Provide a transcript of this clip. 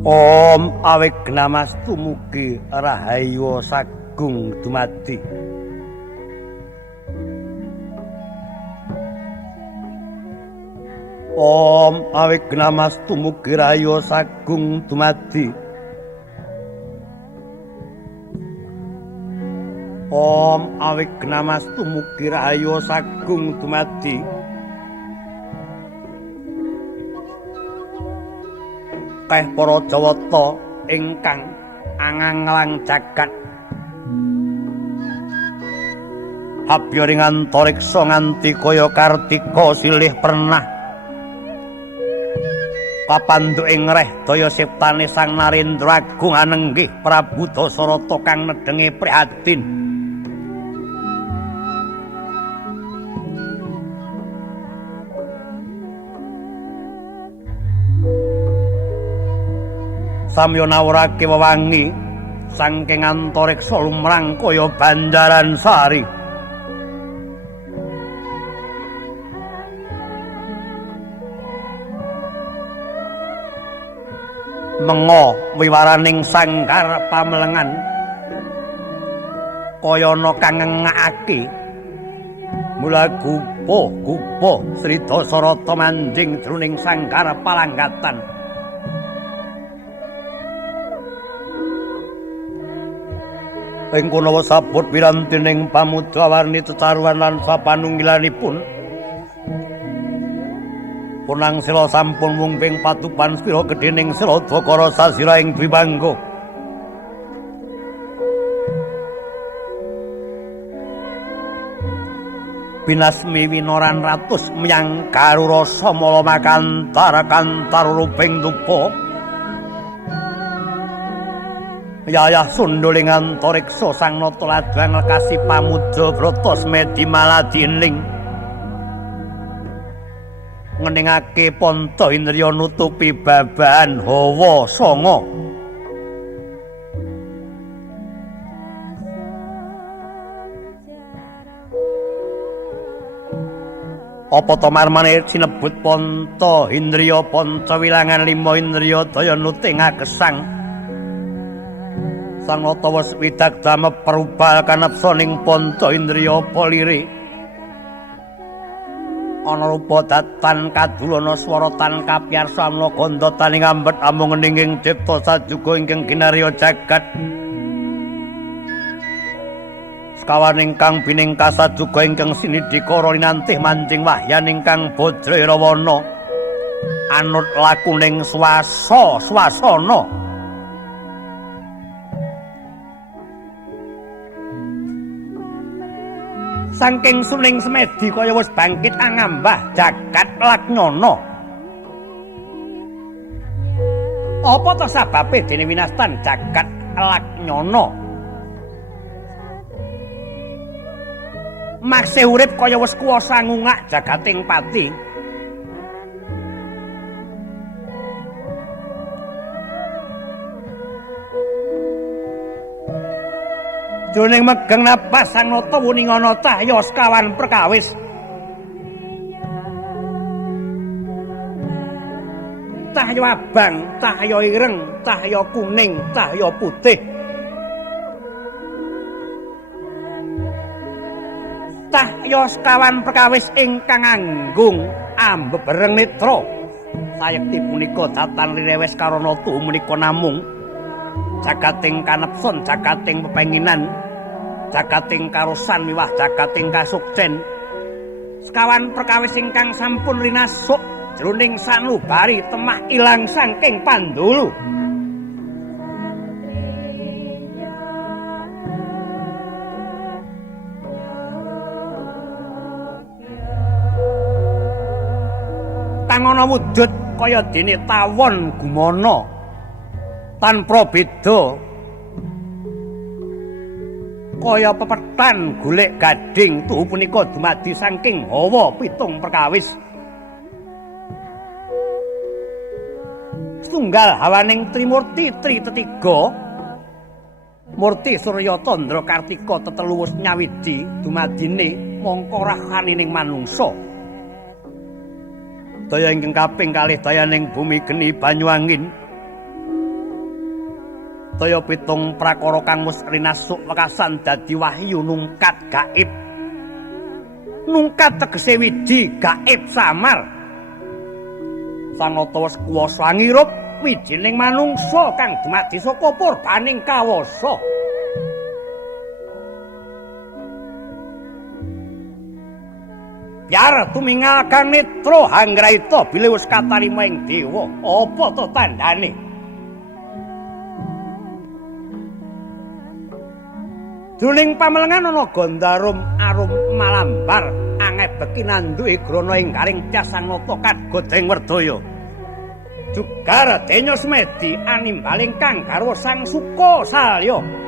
Om Awignamas tumugi Rahayu Sagung dumadi. Om Awignamas tumugi Rahayu Sagung dumadi. Om Awignamas tumugi Rahayu Sagung dumadi. Keh para Jawata ingkang anganglang jagat habya ring antariksa nganti kaya Kartika silih pernah kapandhuk ing reh daya siptane Sang Narendra Agung anenggih Prabu Dasarata kang nedhenge prihatin. Samya nawrake wewangi saking antariksa lumrang kaya Banjaran Sari. Menga wiwaraning sangkar pamelengan kaya ana kang ngengake mula gupo Sri Dasarata manjing jroning sangkar palanggatan. Ing kono sabut wirantining pamudrawarni tetaruhan lan sapanunggilanipun punang sila sampun mumping patupan spira gedhening sila Dwakara sasira ing Dwibangga. Binasmi winoran ratus miyang karurasa mala makantar kantar ruping dupa. Yayah sunduling antariksa Sang Nata Ladang lekasi Pamudha Brata Smedi Maladining ngeningake Panta Indriya nutupi babahan hawa sanga. Apa to marmane sinebut Panta Indriya Panca wilangan 5 indriya daya nuting agesang. Sang Nata wis widakdamel perubal kanepsaning Panta Indriya Palire. Ana rupa datan kadulana swara tan kapiyarsa amna gandha taning ambet amung ninging cipta sajuga ingkang kinarya jagat. Sekawan ingkang biningkas sajuga ingkang sinidikara linantih manjing wahyan ingkang Bajrawana anut lakuning swasana. Saking suning semedi kaya wis bangkit angambah jagat Laknyana. Apa to sababe dene winastan jagat Laknyana? Makse urip kaya wis kuwasa ngungak jagating pati. Jroning megeng napas Sang Nata wuningana cahya sekawan perkawis. Cahya abang, cahya ireng, cahya kuning, cahya putih. Cahya sekawan perkawis ingkang anggung ambebereng netra. Sayekti punika datan rirewes karana tuhu menika namung jagating kanepson, jagating pepenginan, jagating karosan miwah jagating kasukcen. Sekawan perkawis ingkang sampun rinasuk jroning sanubari temah ilang saking Pandulu. Kang ana wujud kaya dene tawon gumana tanpa beda kaya pepetan golek gading tuhu punika dumadi saking hawa 7 perkawis. Setunggal hawaning Trimurti Tri tetiga Murti Surya Tandra Kartika tetelu wis nyawiji dumadine mangka rahanining manungsa. Daya ingkang kaping kalih dayaning bumi geni banyu angin Daya pitung prakara kang wis rinasuk wekasan dadi wahyu nungkat gaib. Nungkat tegese wiji gaib samar. Sangata wis kuwasa ngirup wijining manungsa kang dumadi saka purbaning kawasa. Biar tumingal Kang Netra Hanggraita bilih wis katarima ing dewa. Apa to tandane? Duning pamelengan ana Gandarum arum malambar angebeki nanduke grana ing garing Tyasanata kagodheng Werdaya. Juga Radenyo Semedi animbaling kang garwa Sang Sukasalya.